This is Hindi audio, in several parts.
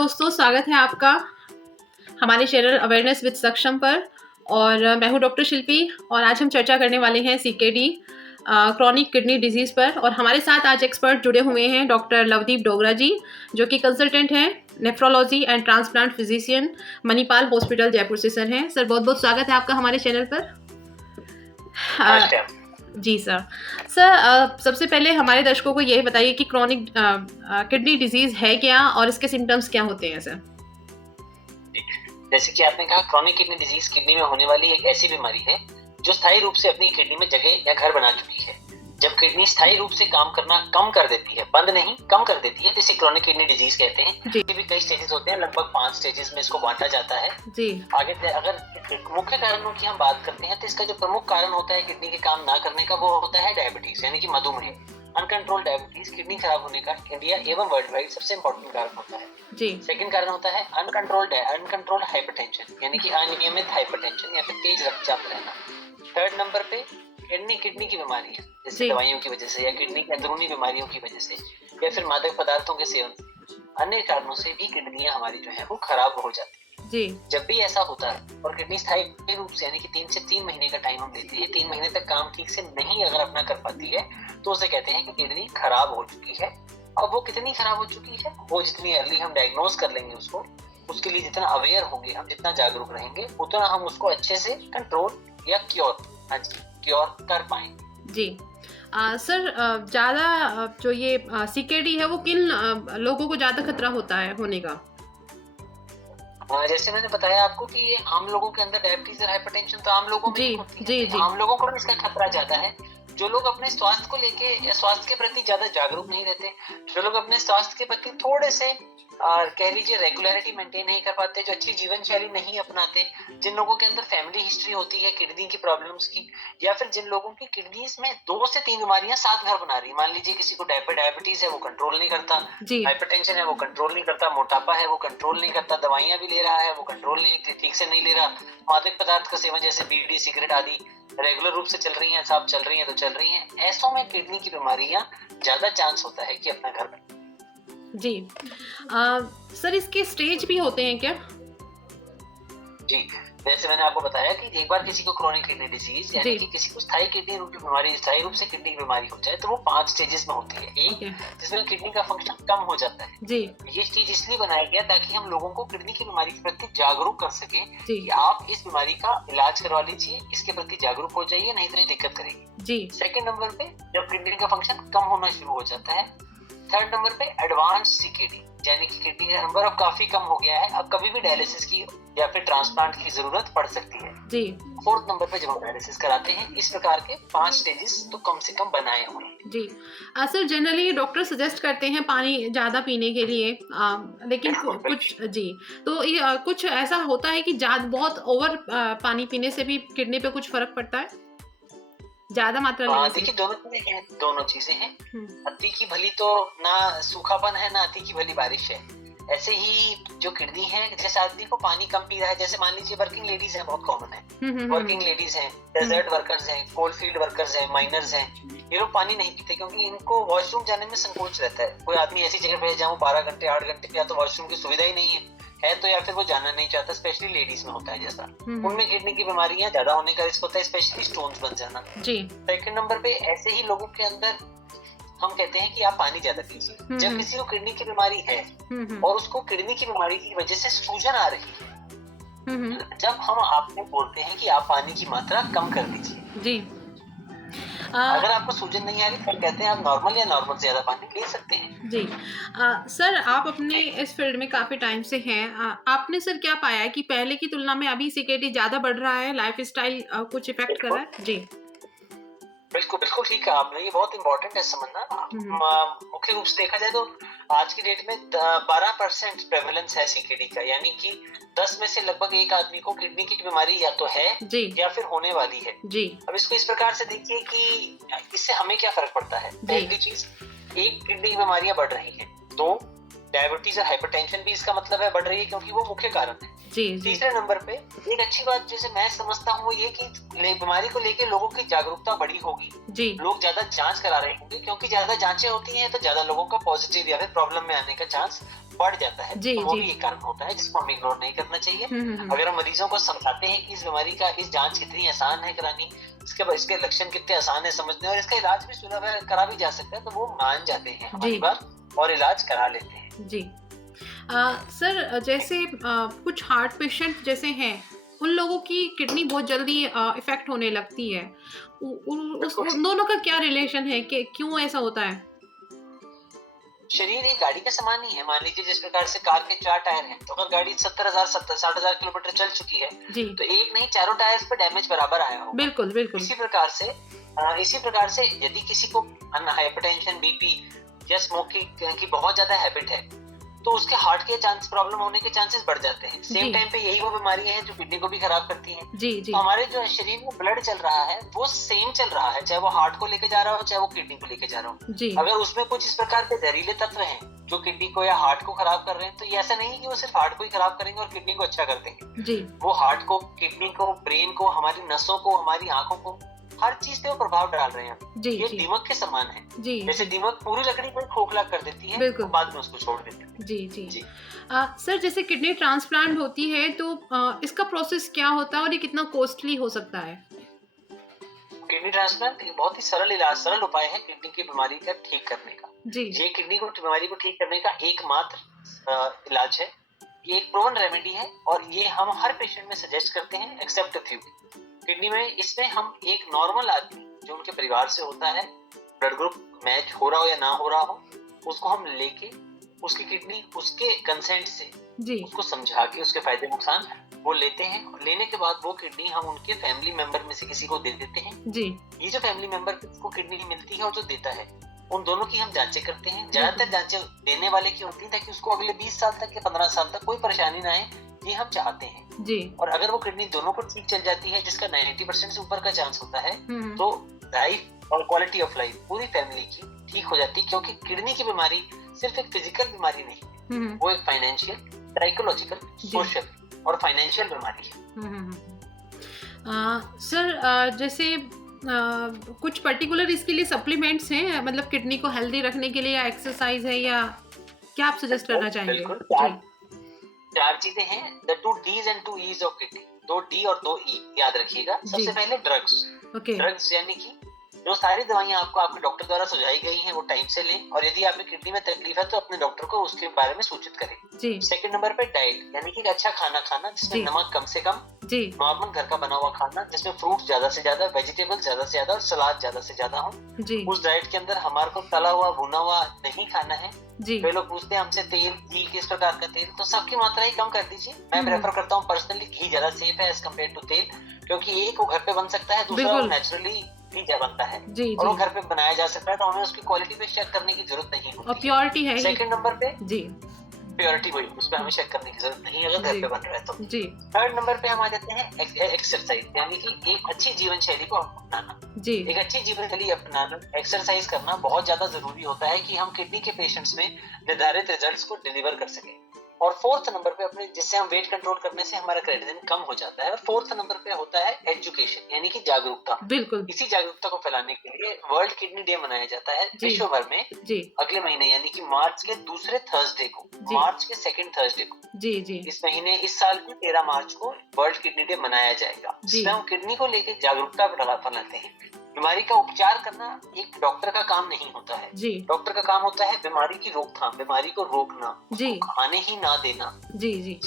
दोस्तों, स्वागत है आपका हमारे चैनल अवेयरनेस विद सक्षम पर। और मैं हूं डॉक्टर शिल्पी और आज हम चर्चा करने वाले हैं सीकेडी क्रॉनिक किडनी डिजीज़ पर। और हमारे साथ आज एक्सपर्ट जुड़े हुए हैं डॉक्टर लवदीप डोगरा जी, जो कि कंसल्टेंट हैं, nephrology and transplant physician, Manipal hospital Jaipur से सर हैं। सर, बहुत बहुत स्वागत है आपका हमारे चैनल पर। जी सर। सबसे पहले हमारे दर्शकों को यही बताइए कि क्रॉनिक किडनी डिजीज है क्या और इसके सिम्टम्स क्या होते हैं सर? जैसे कि आपने कहा, क्रॉनिक किडनी डिजीज किडनी में होने वाली एक ऐसी बीमारी है जो स्थायी रूप से अपनी किडनी में जगह या घर बना चुकी है। जब किडनी स्थायी रूप से काम करना कम कर देती है, बंद नहीं कम कर देती है, जिसे क्रॉनिक किडनी डिजीज कहते हैं। ये भी कई स्टेजेस होते हैं, लगभग 5 स्टेजेस में इसको बांटा जाता है जी। आगे अगर मुख्य कारणों की हम बात करते हैं तो इसका जो प्रमुख कारण होता है किडनी के काम ना करने का, वो होता है डायबिटीज यानी कि मधुमेह। अनकंट्रोल्ड डायबिटीज किडनी खराब होने का इंडिया एवं वर्ल्ड वाइड सबसे इंपॉर्टेंट कारण होता है जी। सेकंड कारण होता है अनकंट्रोल्ड हाइपरटेंशन यानी कि अनियमित हाइपरटेंशन या फिर तेज रक्तचाप रहना। थर्ड नंबर पे किडनी की बीमारी है, जैसे दवाइयों की वजह से या किडनी की अंदरूनी बीमारियों की वजह से या फिर मादक पदार्थों के सेवन से, अन्य कारणों से भी किडनियां हमारी जो है वो खराब हो जाती है जी। जब भी ऐसा होता है और किडनी स्थायी रूप से यानी कि 3 से 3 महीने का टाइम हम देते हैं, 3 महीने तक काम ठीक से नहीं अगर अपना कर पाती है तो उसे कहते हैं कि किडनी खराब हो चुकी है। अब वो कितनी खराब हो चुकी है, वो जितनी अर्ली हम डायग्नोज कर लेंगे उसको, उसके लिए जितना अवेयर होंगे हम, जितना जागरूक रहेंगे, उतना हम उसको अच्छे से कंट्रोल या क्योर कर पाएंगे जी। सर, ज़्यादा जो ये सीकेडी है वो किन लोगों को ज़्यादा खतरा होता है होने का? जैसे मैंने बताया आपको कि ये आम लोगों के अंदर डायबिटीज और हाइपरटेंशन तो आम लोगों में होती है। आम लोगों को इसका खतरा ज्यादा है। जो लोग अपने स्वास्थ्य को लेके या स्वास्थ्य के प्रति ज्यादा जागरूक नहीं रहते, जो लोग अपने स्वास्थ्य के प्रति थोड़े से कह लीजिए रेगुलरिटी मेंटेन नहीं कर पाते, जो अच्छी जीवन शैली नहीं अपनाते, जिन लोगों के अंदर फैमिली हिस्ट्री होती है किडनी की प्रॉब्लम्स की, या फिर जिन लोगों की किडनीज में 2 से 3 बीमारियां साथ घर बना रही, मान लीजिए किसी को डायबिटीज है वो कंट्रोल नहीं करता, हाइपरटेंशन है वो कंट्रोल नहीं करता, मोटापा है वो कंट्रोल नहीं करता, दवाइयां भी ले रहा है वो कंट्रोल नहीं ठीक से नहीं ले रहा, मादक पदार्थ का सेवन जैसे बीड़ी सिगरेट आदि रेगुलर रूप से चल रही हैं, साहब चल रही हैं तो चल रही हैं, ऐसों में किडनी की बीमारियां ज्यादा चांस होता है कि अपना घर बने जी। सर, इसके स्टेज भी होते हैं क्या? जी, जैसे मैंने आपको बताया कि एक बार किसी को क्रॉनिक किडनी डिजीज यानी कि किसी को स्थायी रूप से किडनी की बीमारी हो जाए तो वो 5 स्टेजेस में होती है। एक जिसमें किडनी का फंक्शन कम हो जाता है जी। ये स्टेज इसलिए बनाया गया ताकि हम लोगों को किडनी की बीमारी के प्रति जागरूक कर सके कि आप इस बीमारी का इलाज करवा लीजिए, इसके प्रति जागरूक हो जाइए, नहीं तो ये दिक्कत करेगी जी। सेकंड नंबर पे जब किडनी का फंक्शन कम होना शुरू हो जाता है। थर्ड नंबर पे एडवांस सीकेडी यानी कि किडनी का नंबर अब काफी कम हो गया है, अब कभी भी डायलिसिस की या फिर ट्रांसप्लांट की जरूरत पड़ सकती है जी। फोर्थ नंबर पे जब हम डायलिसिस कराते हैं, इस प्रकार के 5 स्टेजेस तो कम से कम बनाए हुए हैं जी। सर, जनरली डॉक्टर सजेस्ट करते हैं पानी ज्यादा पीने के लिए, लेकिन कुछ जी, तो ये कुछ ऐसा होता है कि बहुत ओवर पानी पीने से भी किडनी पे कुछ फर्क पड़ता है, ज्यादा मात्रा लेने से? देखिए, दोनों चीजें हैं। अति की भली तो ना सूखापन है ना अति की भली बारिश है। ऐसे ही जो किडनी है, जैसे आदमी को पानी कम पी रहा है, जैसे मान लीजिए वर्किंग लेडीज हैं, बहुत कॉमन है, वर्किंग लेडीज हैं, डेजर्ट वर्कर्स हैं, कोल फील्ड वर्कर्स हैं, माइनर्स हैं, ये लोग पानी नहीं पीते क्योंकि इनको वॉशरूम जाने में संकोच रहता है। कोई आदमी ऐसी जगह पे जहाँ 12 घंटे 8 घंटे या तो वॉशरूम की सुविधा ही नहीं है तो या फिर वो जाना नहीं चाहता, स्पेशली लेडीज में होता है जैसा, उनमें किडनी की बीमारियां ज्यादा होने का रिस्क होता है, स्पेशली स्टोन्स बन जाना जी। सेकंड नंबर पे ऐसे ही लोगों के अंदर हम कहते हैं कि आप पानी ज्यादा पीजिए। जब किसी को किडनी की बीमारी है और उसको किडनी की बीमारी की वजह से सूजन आ रही है, जब हम आपको बोलते हैं कि आप पानी की मात्रा कम कर दीजिए जी। अगर आपको सूजन नहीं आ रही तो कहते हैं आप नॉर्मल से ज्यादा पानी ले सकते हैं जी। सर, आप अपने इस फील्ड में काफी टाइम से हैं, आपने सर क्या पाया है कि पहले की तुलना में अभी सीकेडी ज्यादा बढ़ रहा है, लाइफ स्टाइल कुछ इफेक्ट कर रहा है जी? बिल्कुल ठीक है आपने, ये बहुत इंपॉर्टेंट है समझना। मुख्य रूप से देखा जाए तो आज की डेट में 12% प्रेवलेंस है सीकेडी का, यानी कि 10 में से लगभग एक आदमी को किडनी की बीमारी या तो है जी। या फिर होने वाली है जी। अब इसको इस प्रकार से देखिए कि इससे हमें क्या फर्क पड़ता है। पहली चीज, एक किडनी की बीमारियां बढ़ रही है, 2 डायबिटीज और हाइपरटेंशन भी इसका मतलब है बढ़ रही है क्योंकि वो मुख्य कारण है। जी जी तीसरे नंबर पे एक अच्छी बात जैसे मैं समझता हूँ वो ये कि बीमारी को लेके लोगों की जागरूकता बड़ी होगी, जी लोग ज्यादा जांच करा रहे होंगे, क्योंकि ज्यादा जांचें होती हैं तो ज्यादा लोगों का पॉजिटिव या फिर प्रॉब्लम में आने का चांस बढ़ जाता है। जी तो वो जी। भी एक कारण होता है जिसको हम इग्नोर नहीं करना चाहिए। हम्म। अगर हम मरीजों को समझाते हैं कि इस बीमारी का इस जांच कितनी आसान है करानी, इसके लक्षण कितने आसान है समझने और इसका इलाज भी सुलभ है, करा भी जा सकता है, तो वो मान जाते हैं हमारी जी बात और इलाज करा लेते हैं। जी। सर जैसे कुछ हार्ट पेशेंट जैसे हैं, उन लोगों की किडनी बहुत जल्दी इफेक्ट होने लगती है। बिल्कुल उन दोनों का क्या रिलेशन है, कि क्यों ऐसा होता है? शरीर एक गाड़ी के समान ही है। मान लीजिए जिस प्रकार से कार के 4 टायर हैं, तो अगर गाड़ी 60,000 किलोमीटर चल चुकी है, जी तो एक नहीं चारों टायर्स पे डैमेज बराबर आया होगा। बिल्कुल बिल्कुल। इसी प्रकार से यदि किसी को हाइपरटेंशन, बीपी या स्मोकिंग की बहुत ज्यादा हैबिट है, तो उसके हार्ट के चांस प्रॉब्लम होने के चांसेस बढ़ जाते हैं। जी सेम टाइम पे यही वो बीमारियां हैं जो किडनी को भी खराब करती हैं। जी जी तो हमारे जो शरीर में ब्लड चल रहा है वो सेम चल रहा है, चाहे वो हार्ट को लेके जा रहा हो चाहे वो किडनी को लेके जा रहा हो। जी अगर उसमें कुछ इस प्रकार के जहरीले तत्व हैं जो किडनी को या हार्ट को खराब कर रहे हैं, तो ये ऐसा नहीं है कि वो सिर्फ हार्ट को ही खराब करेंगे और किडनी को अच्छा कर देंगे। जी वो हार्ट को, किडनी को, ब्रेन को, हमारी नसों को, हमारी आंखों को, हर चीज पे वो प्रभाव डाल रहे हैं। जी ये जी दीमक के समान है। जी जैसे दीमक पूरी लकड़ी को खोखला कर देती है बिल्कुल। तो बाद में उसको छोड़ देती है। जी जी। जी। सर जैसे किडनी ट्रांसप्लांट होती है तो इसका प्रोसेस क्या होता है और ये कितना कॉस्टली हो सकता है? किडनी ट्रांसप्लांट एक बहुत ही सरल इलाज, सरल उपाय है किडनी की बीमारी का ठीक करने का। जी ये किडनी को बीमारी को ठीक करने का एकमात्र इलाज है। ये एक प्रूवन रेमेडी है और ये हम हर पेशेंट में सजेस्ट करते हैं एक्सेप्ट फ्यू। किडनी में इसमें हम एक नॉर्मल आदमी जो उनके परिवार से होता है, ब्लड ग्रुप मैच हो रहा हो या ना हो रहा हो, उसको हम लेके उसकी किडनी उसके कंसेंट से जी उसको समझा के उसके फायदे नुकसान वो लेते हैं। लेने के बाद वो किडनी हम उनके फैमिली मेंबर में से किसी को दे देते हैं। जी ये जो फैमिली मेंबर को किडनी मिलती है और जो देता है, उन दोनों की हम जांचें करते हैं। ज्यादातर जांचें देने वाले की होती है ताकि उसको अगले 20 साल तक या 15 साल तक कोई परेशानी ना आए, ये हम चाहते हैं। जी और अगर वो किडनी दोनों को ठीक चल जाती है, जिसका 90% से ऊपर का चांस होता है, हम्म तो लाइफ और क्वालिटी ऑफ लाइफ पूरी फैमिली की ठीक हो जाती है। क्योंकि किडनी की बीमारी सिर्फ एक फिजिकल बीमारी नहीं, वो एक फाइनेंशियल, साइकोलॉजिकल, सोशल और फाइनेंशियल बीमारी है। सर जैसे कुछ पर्टिकुलर इसके लिए सप्लीमेंट्स हैं, मतलब किडनी को हेल्दी रखने के लिए, या एक्सरसाइज है, या क्या आप सजेस्ट करना चाहेंगे? बिल्कुल, जी चार चीजें हैं, the 2 D's and 2 E's of kidney. 2 D और 2 E याद रखिएगा। सबसे पहले ड्रग्स। ओके ड्रग्स यानी कि जो सारी दवाइयां आपको आपके डॉक्टर द्वारा सुझाई गई हैं वो टाइम से लें, और यदि आपकी किडनी में तकलीफ है तो अपने डॉक्टर को उसके बारे में सूचित करें। जी सेकंड नंबर पे डाइट, यानी कि अच्छा खाना खाना जिसमें जी। नमक कम से कम, जी नॉर्मल घर का बना हुआ खाना जिसमें फ्रूट ज्यादा से ज्यादा, वेजिटेबल ज्यादा से ज्यादा और सलाद ज्यादा से ज्यादा हो। जी उस डाइट के अंदर हमारे को तला हुआ भुना हुआ नहीं खाना है। जी वे लोग पूछते हैं हमसे तेल, घी, किस प्रकार का तेल, तो सबकी मात्रा ही कम कर दीजिए। मैं प्रेफर करता हूँ पर्सनली घी ज्यादा सेफ है एज कम्पेयर टू तेल, क्योंकि एक वो घर पे बन सकता है, दूसरा वो बिल्कुल। नेचुरली भी बनता है जी और वो जी घर पे बनाया जा सकता है, तो हमें उसकी क्वालिटी पे चेक करने की जरूरत नहीं और होती। प्योरिटी है ही। सेकंड नंबर पे जी प्योरिटी, वही उस पे हमें चेक करने की जरूरत नहीं अगर घर जी पे बन रहा है तो। जी थर्ड नंबर पे हम आ जाते हैं एक्सरसाइज, यानी कि एक अच्छी जीवन शैली को अपनाना। जी एक अच्छी जीवन शैली अपनाना, एक्सरसाइज करना बहुत ज्यादा जरूरी होता है कि हम किडनी के पेशेंट्स में निर्धारित रिजल्ट्स को डिलीवर कर सकें। और फोर्थ नंबर पे अपने, जिससे हम वेट कंट्रोल करने से हमारा क्रेटिनिन कम हो जाता है। और फोर्थ नंबर पे होता है एजुकेशन, यानी कि जागरूकता। बिल्कुल। इसी जागरूकता को फैलाने के लिए वर्ल्ड किडनी डे मनाया जाता है जी। विश्व भर में जी अगले महीने, यानी कि मार्च के दूसरे थर्सडे को, जी। मार्च के सेकंड थर्सडे को, जी जी इस महीने, इस साल की 13 मार्च को वर्ल्ड किडनी डे मनाया जाएगा, जी। जिसमें हम किडनी को लेकर जागरूकता फैलाते हैं। बीमारी का उपचार करना एक डॉक्टर का काम नहीं होता है। जी डॉक्टर का काम होता है बीमारी की रोकथाम, बीमारी को रोकना, जी उसको आने ही ना देना। जी जी।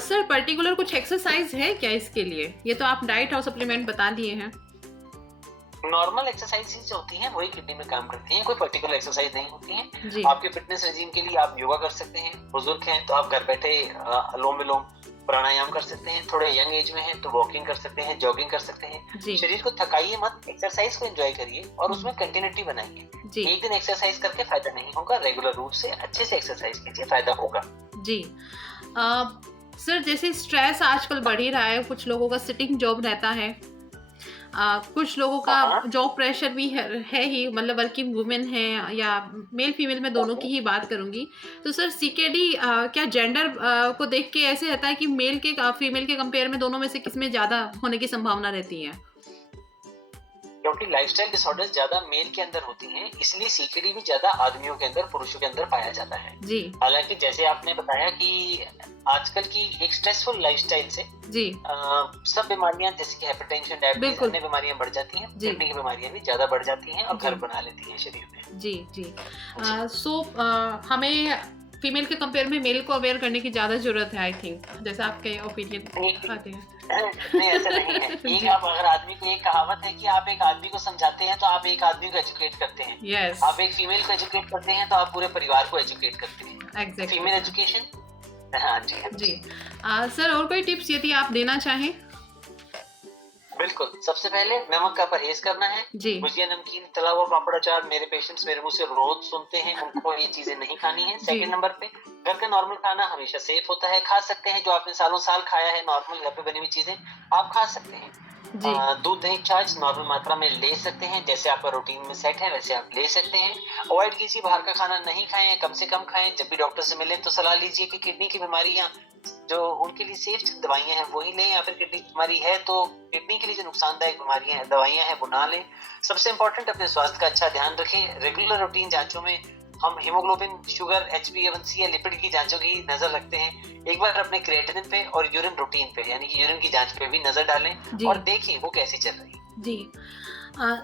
सर पर्टिकुलर कुछ एक्सरसाइज है क्या इसके लिए? ये तो आप डाइट और सप्लीमेंट बता दिए हैं। नॉर्मल एक्सरसाइज जो होती हैं वही किडनी में काम करती हैं, कोई पर्टिकुलर एक्सरसाइज नहीं होती हैं। जी आपके फिटनेस रेजिम के लिए आप योगा कर सकते हैं, बुजुर्ग हैं तो आप घर बैठे अनुलोम विलोम प्राणायाम कर सकते हैं, थोड़े यंग एज में हैं तो वॉकिंग कर सकते हैं, जॉगिंग कर सकते हैं। जी शरीर को थकाइए मत, एक्सरसाइज को एंजॉय करिए और उसमें कंटिन्यूटी बनाइए। जी एक दिन एक्सरसाइज करके फायदा नहीं होगा, रेगुलर रूप से अच्छे से एक्सरसाइज कीजिए, फायदा होगा। जी। सर जैसे स्ट्रेस आजकल बढ़ ही रहा है, कुछ लोगों का सिटिंग जॉब रहता है, कुछ लोगों का जॉब प्रेशर भी है ही, मतलब वर्किंग वुमेन है या मेल फीमेल, मैं दोनों की ही बात करूंगी। तो सर सीकेडी क्या जेंडर को देख के ऐसे रहता है कि मेल के फीमेल के कंपेयर में दोनों में से किसमें ज़्यादा होने की संभावना रहती है? क्योंकि लाइफस्टाइल डिसऑर्डर्स ज्यादा मेल के अंदर होती हैं, इसलिए सीकेडी भी ज्यादा आदमियों के अंदर, पुरुषों के अंदर पाया जाता है जी। हालांकि जैसे आपने बताया कि आजकल की एक स्ट्रेसफुल लाइफस्टाइल से जी सब बीमारियां जैसे कि हाइपरटेंशन, डायबिटीज, अन्य बीमारियां बढ़ जाती हैं, किडनी की बीमारियां भी ज्यादा बढ़ जाती हैं और घर बना लेती हैं शरीर में। जी जी। सो हमें फीमेल के कंपेयर में मेल को अवेयर करने की ज्यादा जरूरत है, आई थिंक, जैसा आपके ओपिनियन आते हैं। नहीं, ऐसा नहीं है। एक आप अगर आदमी को, एक कहावत है कि आप एक आदमी को समझाते हैं तो आप एक आदमी को एजुकेट करते हैं। yes. आप एक फीमेल को एजुकेट करते हैं तो आप पूरे परिवार को एजुकेट करते हैं। exactly. Female education. हाँ जी, हाँ जी। सर और कोई टिप्स यदि आप देना चाहें? बिल्कुल। सबसे पहले नमक का परहेज करना है। भुजिया, नमकीन, तला हुआ, पापड़, अचार मेरे पेशेंट्स मेरे मुंह से रोज सुनते हैं, उनको ये चीजें नहीं खानी है। सेकंड नंबर पे घर का नॉर्मल खाना हमेशा सेफ होता है, खा सकते हैं। जो आपने सालों साल खाया है नॉर्मल घर पे बनी हुई चीजें आप खा सकते हैं। दूध, दही, छाछ नॉर्मल मात्रा में ले सकते हैं, जैसे आपका रूटीन में सेट है वैसे आप ले सकते हैं। अवॉइड कीजिए, बाहर का खाना नहीं खाएं, कम से कम खाएं। जब भी डॉक्टर से मिलें तो सलाह लीजिए कि किडनी की बीमारियां जो उनके लिए सेफ दवाइयां हैं वही लें, या फिर किडनी की बीमारी है तो किडनी के लिए जो नुकसानदायक बीमारियां हैं, दवाइयां हैं वो ना लें। सबसे इंपॉर्टेंट अपने स्वास्थ्य का अच्छा ध्यान रखें। रेगुलर रूटीन जांचों में हम हीमोग्लोबिन, शुगर, HbA1c या लिपिड की जांचों की नजर रखते हैं। एक बार अपने क्रिएटिनिन पे और यूरिन रूटीन पे यानी कि यूरिन की जांच पे भी नजर डालें और देखें वो कैसी चल रही है। जी।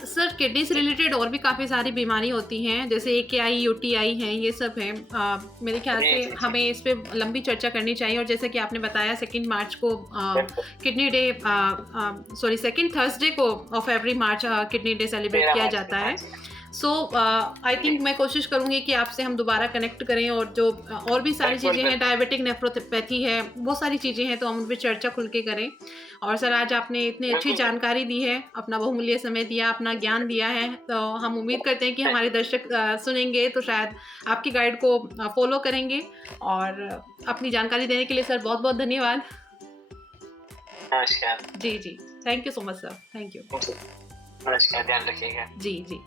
सर किडनी से रिलेटेड और भी काफ़ी सारी बीमारी होती हैं, जैसे AKI, UTI हैं, ये सब हैं। मेरे ख्याल से हमें इस पे लंबी चर्चा करनी चाहिए। और जैसे कि आपने बताया 2 मार्च को किडनी डे, सॉरी 2 थर्सडे को of every March kidney day celebrate किया जाता है। सो आई थिंक मैं कोशिश करूंगी कि आपसे हम दोबारा कनेक्ट करें, और जो और भी सारी चीज़ें हैं, डायबिटिक नेफ्रोपैथी है, बहुत सारी चीज़ें हैं, तो हम उन पर चर्चा खुल के करें। और सर आज आपने इतनी अच्छी जानकारी दी है, अपना बहुमूल्य समय दिया, अपना ज्ञान दिया है, तो हम उम्मीद करते हैं कि हमारे दर्शक सुनेंगे तो शायद आपकी गाइड को फॉलो करेंगे। और अपनी जानकारी देने के लिए सर बहुत बहुत धन्यवाद। नमस्कार। जी जी, thank you so much sir, thank you. नमस्कार, ध्यान रखिएगा। जी जी।